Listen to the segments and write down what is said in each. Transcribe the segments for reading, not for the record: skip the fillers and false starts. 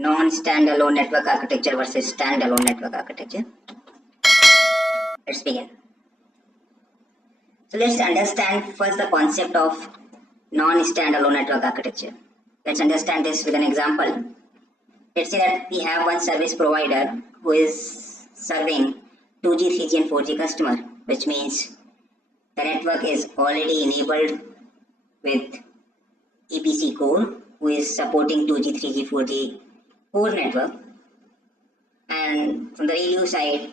non-standalone network architecture versus standalone network architecture. Let's begin. So let's understand first the concept of non-standalone network architecture. Let's understand this with an example. Let's say that we have one service provider who is serving 2G, 3G and 4G customer, which means the network is already enabled with EPC core, who is supporting 2G, 3G, 4G core network, and from the radio side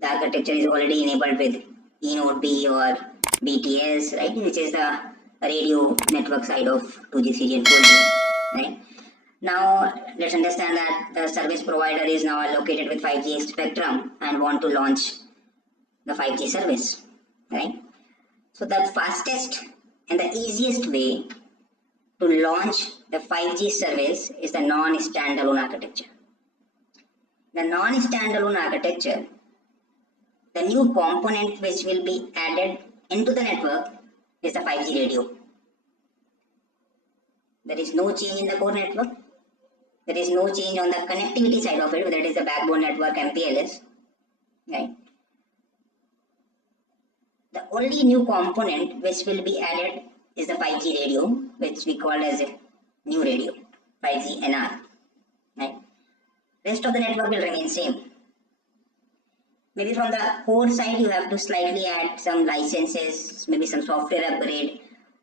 the architecture is already enabled with eNode B or BTS, right, which is the radio network side of 2G, 3G and 4G, right. Now let's understand that the service provider is now allocated with 5G spectrum and want to launch the 5G service, right. So the fastest and the easiest way to launch the 5G service is the non-standalone architecture. The non-standalone architecture, the new component which will be added into the network is the 5G radio. There is no change in the core network. There is no change on the connectivity side of it, whether it is the backbone network, MPLS, right? The only new component which will be added is the 5G radio, which we call as a new radio, 5G NR, right? Rest of the network will remain same. Maybe from the core side you have to slightly add some licenses, maybe some software upgrade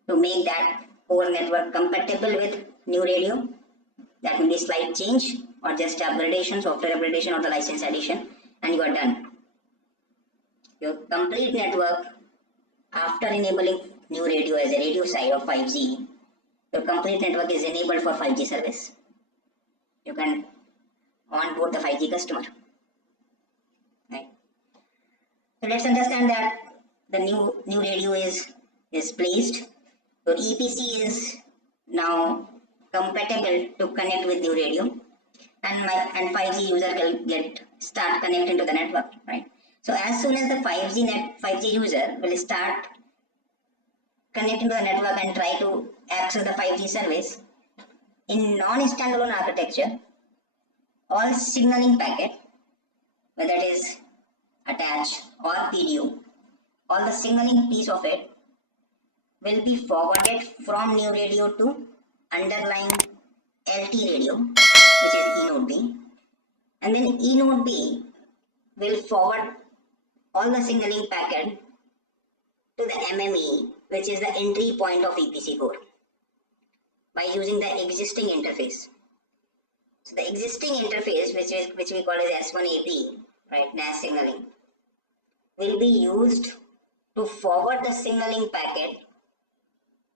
to make that core network compatible with new radio. That will be slight change or just upgradation, software upgradation or the license addition, and you are done. Your complete network, after enabling new radio as a radio side of 5G, your complete network is enabled for 5G service. You can onboard the 5G customer, right? So let's understand that the new radio is placed. Your EPC is now compatible to connect with new radio, and 5G user will start connecting to the network, right? So as soon as the 5G user will start connecting to the network and try to access the 5G service, in non-standalone architecture, all signaling packet, whether it is attach or PDU, all the signaling piece of it will be forwarded from new radio to underlying LT radio, which is eNode B, and then eNode B will forward all the signaling packet to the MME, which is the entry point of EPC core, by using the existing interface. So the existing interface, which we call as S1AP, right, NAS signaling, will be used to forward the signaling packet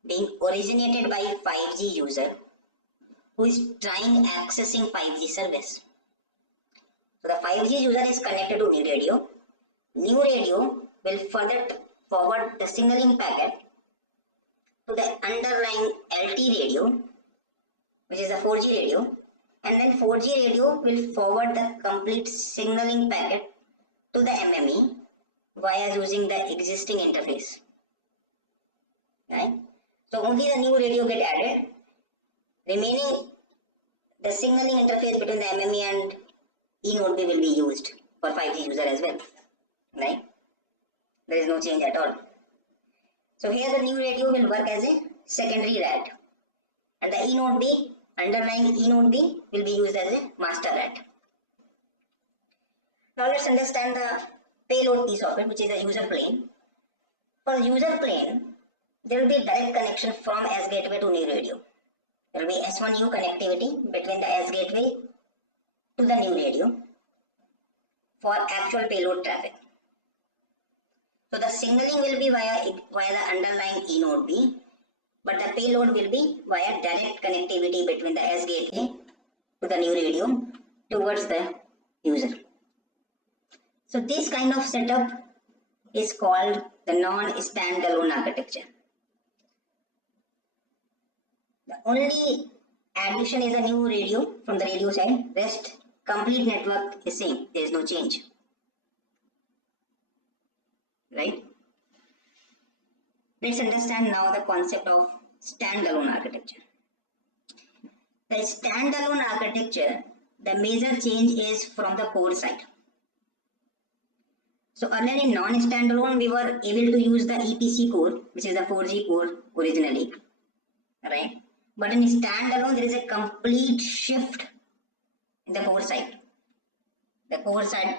being originated by 5G user who is trying accessing 5G service. So the 5G user is connected to new radio. New radio will further forward the signaling packet to the underlying LT radio, which is the 4G radio, and then 4G radio will forward the complete signaling packet to the MME via using the existing interface, right? So only the new radio get added. Remaining, the signaling interface between the MME and eNode B will be used for 5G user as well, right? There is no change at all. So here the new radio will work as a secondary RAT, and the eNode B, underlying eNode B, will be used as a master RAT. Now let's understand the payload piece of it, which is the user plane. For user plane, there will be direct connection from S gateway to new radio. There will be S1U connectivity between the S gateway to the new radio for actual payload traffic. So the signaling will be via the underlying eNode B, but the payload will be via direct connectivity between the S gateway to the new radio towards the user. So this kind of setup is called the non-standalone architecture. The only addition is a new radio from the radio side. Rest complete network is same. There is no change, right? Let's understand now the concept of standalone architecture. The standalone architecture, the major change is from the core side. So earlier in non-standalone, we were able to use the EPC core, which is the 4G core originally, right? But in standalone, there is a complete shift in the core side. The core side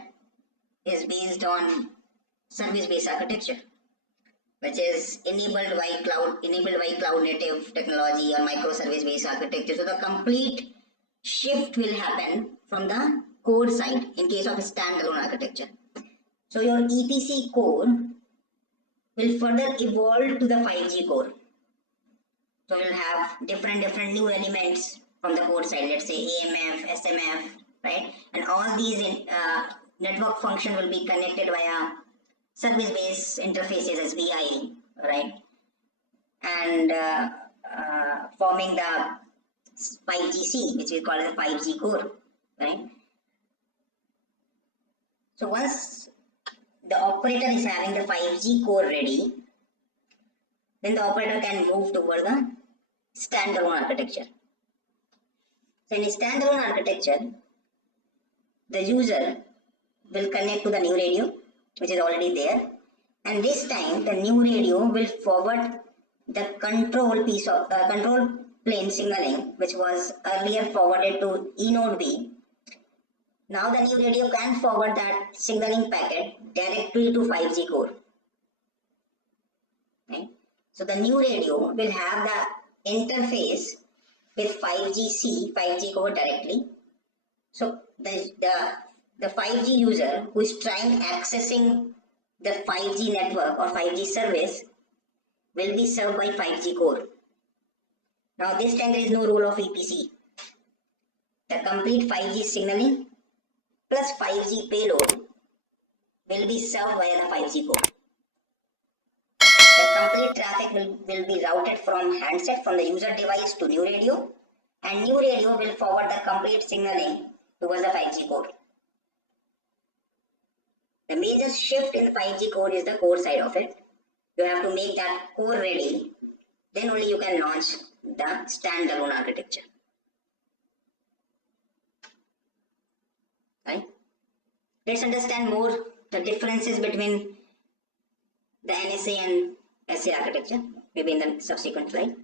is based on service-based architecture, which is enabled by cloud native technology or microservice-based architecture. So the complete shift will happen from the core side in case of a standalone architecture. So your EPC core will further evolve to the 5G core. So we'll have different new elements from the core side. Let's say AMF, SMF, right? And all these network function will be connected via service-based interfaces as SBI, right? And forming the 5GC, which we call the 5G core, right? So once the operator is having the 5G core ready, then the operator can move toward the standalone architecture. So in a standalone architecture, the user will connect to the new radio, which is already there, and this time the new radio will forward the control piece of control plane signaling, which was earlier forwarded to eNode B. Now the new radio can forward that signaling packet directly to 5G core. Right? So the new radio will have the interface with 5GC, 5G core directly. So the 5G user who is trying accessing the 5G network or 5G service will be served by 5G core. Now this time there is no role of EPC. The complete 5G signaling plus 5G payload will be served via the 5G core. The complete traffic will be routed from handset from the user device to new radio, and new radio will forward the complete signaling towards the 5G core. The major shift in the 5G core is the core side of it. You have to make that core ready, then only you can launch the standalone architecture. Right? Let's understand more the differences between the NSA and SA architecture, maybe in the subsequent slide.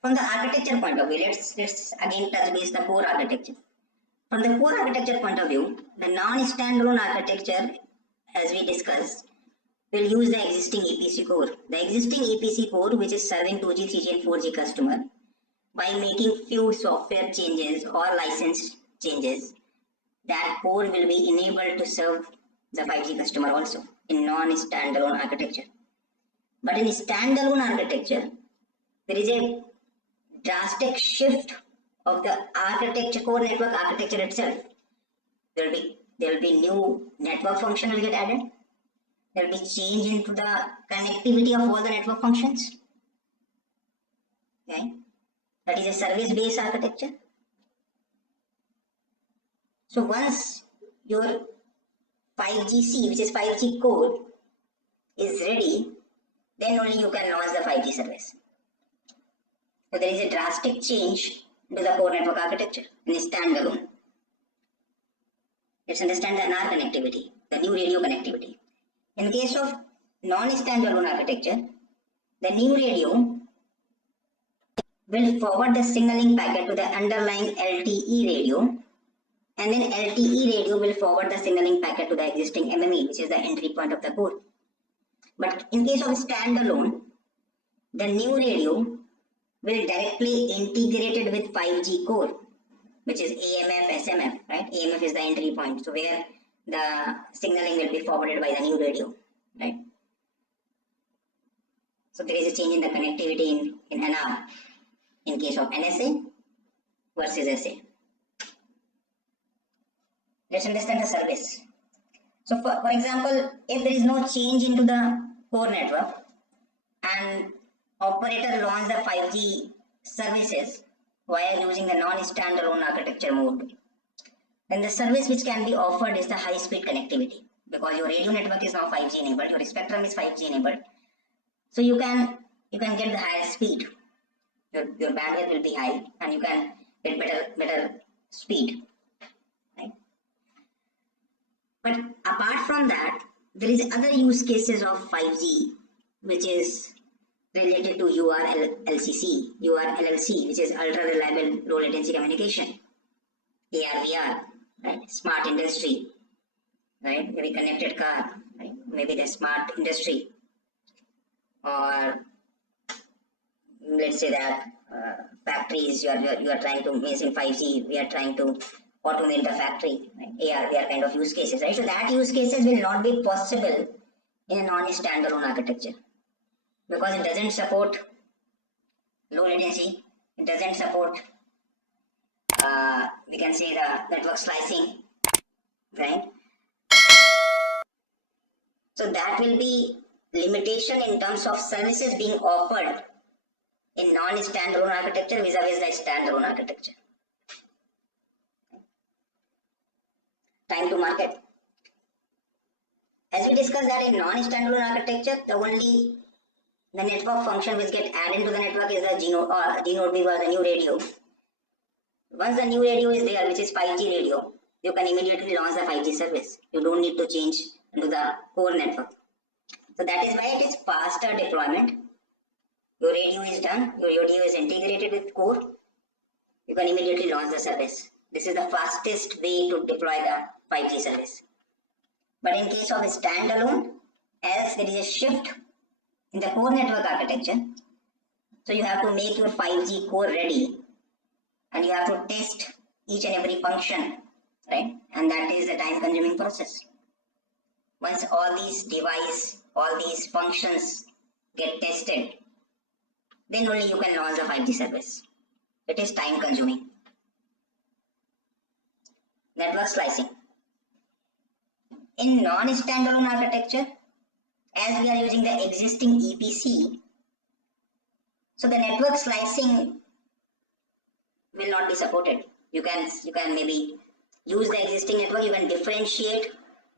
From the architecture point of view, let's again touch base the core architecture. From the core architecture point of view, the non-standalone architecture, as we discussed, will use the existing EPC core. The existing EPC core, which is serving 2G, 3G and 4G customer, by making few software changes or license changes, that core will be enabled to serve the 5G customer also in non-standalone architecture. But in standalone architecture, there is a drastic shift of the architecture, core network architecture itself. There will be new network function will get added. There will be change into the connectivity of all the network functions. Okay, that is a service-based architecture. So once your 5GC, which is 5G core, is ready, then only you can launch the 5G service. So there is a drastic change to the core network architecture in a standalone. Let's understand the NR connectivity, the new radio connectivity. In case of non-standalone architecture, the new radio will forward the signaling packet to the underlying LTE radio, and then LTE radio will forward the signaling packet to the existing MME, which is the entry point of the core. But in case of standalone, the new radio will directly integrated with 5G core, which is AMF, SMF, right? AMF is the entry point, so where the signaling will be forwarded by the new radio, right? So there is a change in the connectivity in NR in case of NSA versus SA. Let's understand the service. So for example, if there is no change into the core network and operator launch the 5G services while using the non-standalone architecture mode, then the service which can be offered is the high-speed connectivity, because your radio network is now 5G enabled, your spectrum is 5G enabled, so you can get the higher speed. your bandwidth will be high and you can get better speed, right? But apart from that, there is other use cases of 5G which is related to URLLCC, which is ultra reliable low latency communication, AR/VR, right? Smart industry, right? Maybe connected car, right? Maybe the smart industry, or let's say that factories you are trying to means in 5G we are trying to automate the factory, right? AR/VR kind of use cases, right? So that use cases will not be possible in a non-standalone architecture because it doesn't support low latency, it doesn't support we can say the network slicing, right? So that will be limitation in terms of services being offered in non-standalone architecture vis-a-vis the standalone architecture. Time to market. As we discussed that in non-standalone architecture, the network function which get added to the network is the G-Node B or the new radio. Once the new radio is there, which is 5G radio, you can immediately launch the 5G service. You don't need to change into the core network. So that is why it is faster deployment. Your radio is done, your radio is integrated with core, you can immediately launch the service. This is the fastest way to deploy the 5G service. But in case of a standalone, as there is a shift in the core network architecture, so you have to make your 5G core ready and you have to test each and every function, right? And that is a time consuming process. Once all these functions get tested, then only you can launch the 5G service. It is time consuming. Network slicing. In non-standalone architecture, as we are using the existing EPC, so the network slicing will not be supported. You can maybe use the existing network, you can differentiate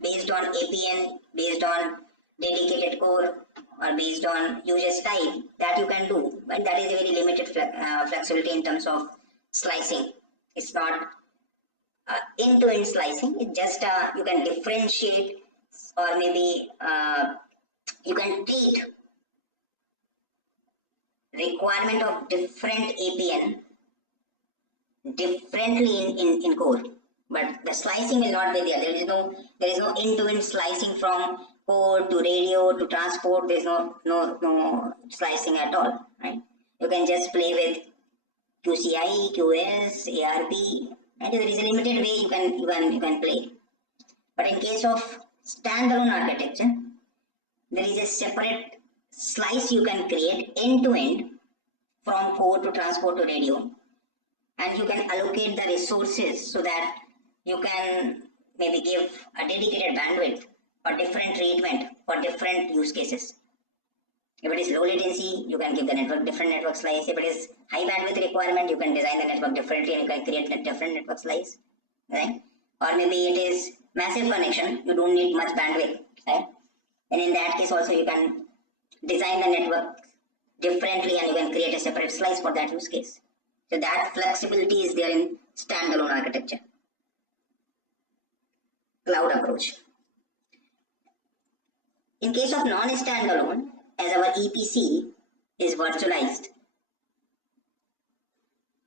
based on APN, based on dedicated core, or based on usage type, that you can do, but that is a very limited flexibility in terms of slicing. It's not end-to-end slicing, it's just you can differentiate, or maybe you can treat requirement of different APN differently in core, but the slicing will not be there. There is no end-to-end slicing from core to radio to transport. There is no slicing at all, right? You can just play with QCI, QoS, ARP, and there is a limited way you can play. But in case of standalone architecture, there is a separate slice you can create end to end from core to transport to radio, and you can allocate the resources so that you can maybe give a dedicated bandwidth or different treatment for different use cases. If it is low latency, you can give the network different network slice. If it is high bandwidth requirement, you can design the network differently and you can create a different network slice, right? Or maybe it is massive connection, you don't need much bandwidth, right? And in that case also you can design the network differently and you can create a separate slice for that use case. So that flexibility is there in standalone architecture. Cloud approach. In case of non-standalone, as our EPC is virtualized,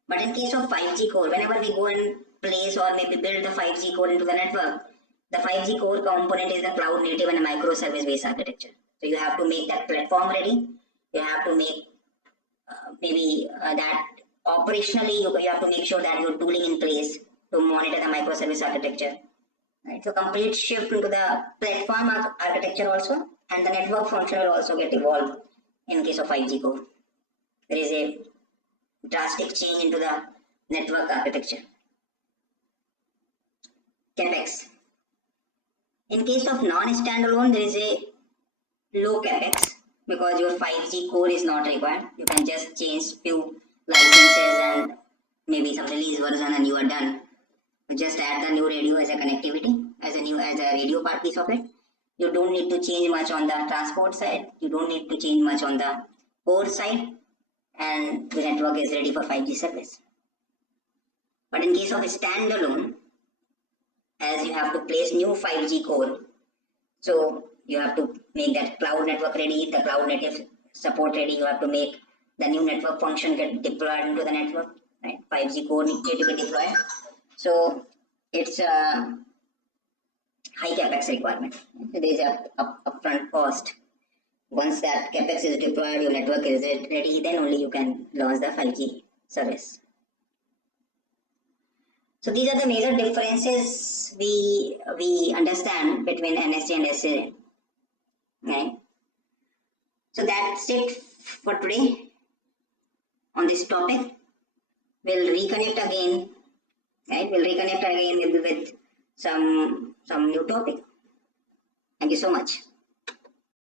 but in case of 5G core, whenever we go and place or maybe build the 5G core into the network, the 5G core component is the cloud native and a microservice based architecture. So you have to make that platform ready. You have to make that operationally, you have to make sure that your tooling in place to monitor the microservice architecture. Right? So complete shift into the platform architecture also, and the network function will also get evolved in case of 5G core. There is a drastic change into the network architecture. CapEx. In case of non-standalone, there is a low CapEx because your 5G core is not required. You can just change few licenses and maybe some release version and you are done. You just add the new radio as a connectivity, as a radio part piece of it. You don't need to change much on the transport side. You don't need to change much on the core side. and the network is ready for 5G service. But in case of a standalone, as you have to place new 5G core, so you have to make that cloud network ready, the cloud native support ready, you have to make the new network function get deployed into the network, right? 5G core need to be deployed. So it's a high capex requirement. So there is a upfront cost. Once that capex is deployed, your network is ready, then only you can launch the 5G service. So these are the major differences we understand between NSA and SA. Right? So that's it for today on this topic. We'll reconnect again. Right? We'll reconnect again with some new topic. Thank you so much.